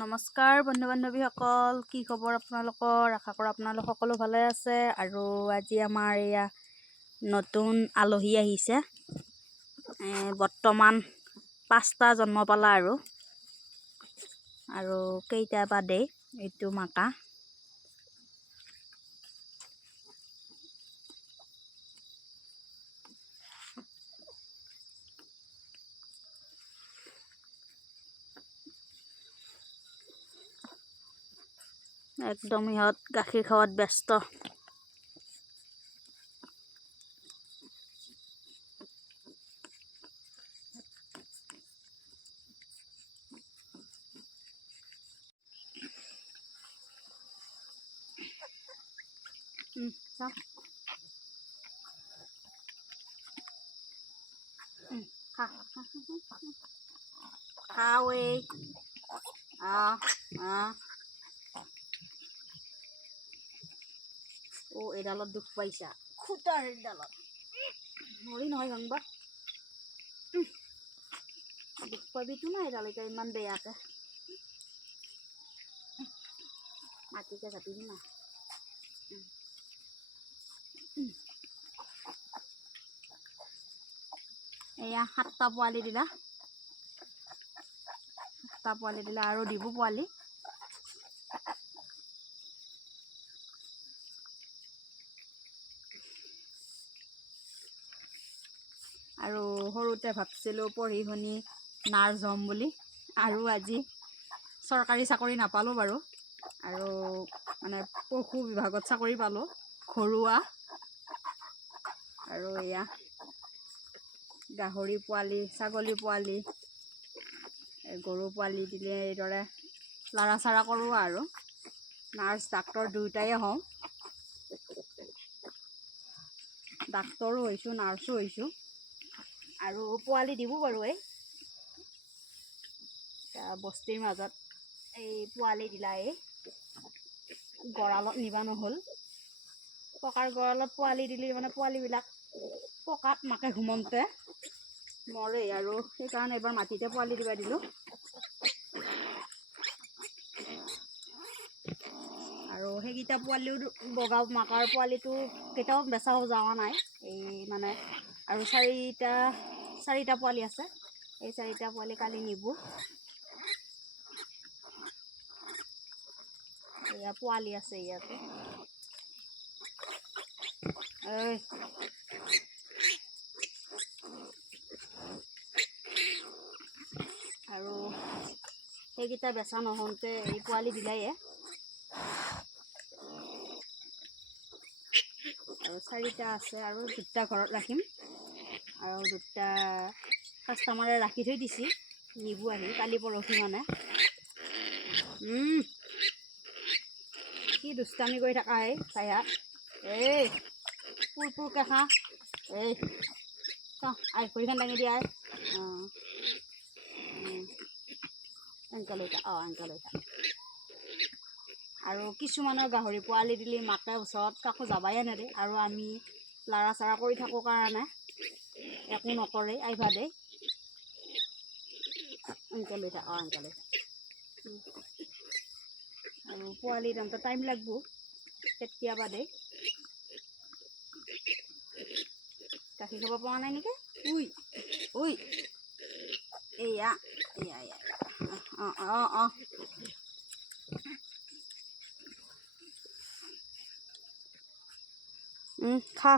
নমস্কাৰ বন্ধু বান্ধৱীসকল, কি খবৰ আপোনালোকৰ? আশা কৰোঁ আপোনালোক সকলো ভালে আছে। আৰু আজি আমাৰ এয়া নতুন আলহী আহিছে। বৰ্তমান 5টা জন্ম পালা আৰু কেইটা বাদে এইটো মাকা। একদম ইহঁত গাখীৰ খাৱাত ব্যস্ত। খাওৱে এডালত দুখ পাইছা, খুটাৰ এডালত নৰি নহয় ভাঙবা। দুখ পাবিতো না এডালৈকে ইমান বেয়াকে মাটিতে কাটিবি না। এয়া 7টা পোৱালি দিলা, আৰু দিব পোৱালি। আৰু সৰুতে ভাবছিলোঁ পঢ়ি শুনি নাৰ্ছ হ'ম বুলি, আৰু আজি চৰকাৰী চাকৰি নাপালোঁ বাৰু, আৰু মানে পশু বিভাগত চাকৰি পালোঁ, ঘৰুৱা। আৰু এয়া গাহৰি পোৱালি, ছাগলী পোৱালি, গৰু পোৱালি দিলে এইদৰে লাৰা চাৰা কৰোঁ আৰু নাৰ্ছ ডাক্তৰ দুয়োটাই হওঁ। ডাক্তৰো হৈছোঁ, নাৰ্ছো হৈছোঁ, আৰু পোৱালি দিব বাৰু। বস্তিৰ মাজত এই পোৱালি দিলা, গঁৰালত নিবা নহ'ল। পকাৰ গঁৰালত পোৱালি দিলে মানে পোৱালিবিলাক পকাত মাকে ঘুমন্তে মৰে, আৰু সেইকাৰণে এবাৰ মাটিতে পোৱালি দিবা দিলোঁ। আৰু সেইকেইটা পোৱালিও বগা মাকাৰ পোৱালিটো কেতিয়াও বেচাও যোৱা নাই। এই মানে আৰু চাৰিটা পোৱালি আছে। এই 4টা পোৱালি কালি নিব। এয়া পোৱালি আছে ইয়াতে। আৰু সেইকেইটা বেচা নহওঁতে এই পোৱালি দিলাই। আৰু 4টা আছে, আৰু 2টা ঘৰত ৰাখিম, আৰু 2টা কাষ্টমাৰে ৰাখি থৈ দিছে, নিব আহি কালি পৰহি মানে। কি দুষ্টামি কৰি থকা চাইহা। পুৰপুৰকে খা। ভৰিখন দাঙি দিয়া। এনেকৈ লৈ থাক, আৰু কিছুমানৰ গাহৰি পোৱালি দিলে মাকে ওচৰত কাকো যাবাই নেদে, আৰু আমি লাৰা চাৰা কৰি থাকোঁ কাৰণে একো নকৰে, আইভা দে। এনেকৈ লৈ থাক, আৰু পোৱালি দামটো টাইম লাগব, কেতিয়াবা দে। গাখীৰ খাব পোৱা নাই নেকি? এয়া খা।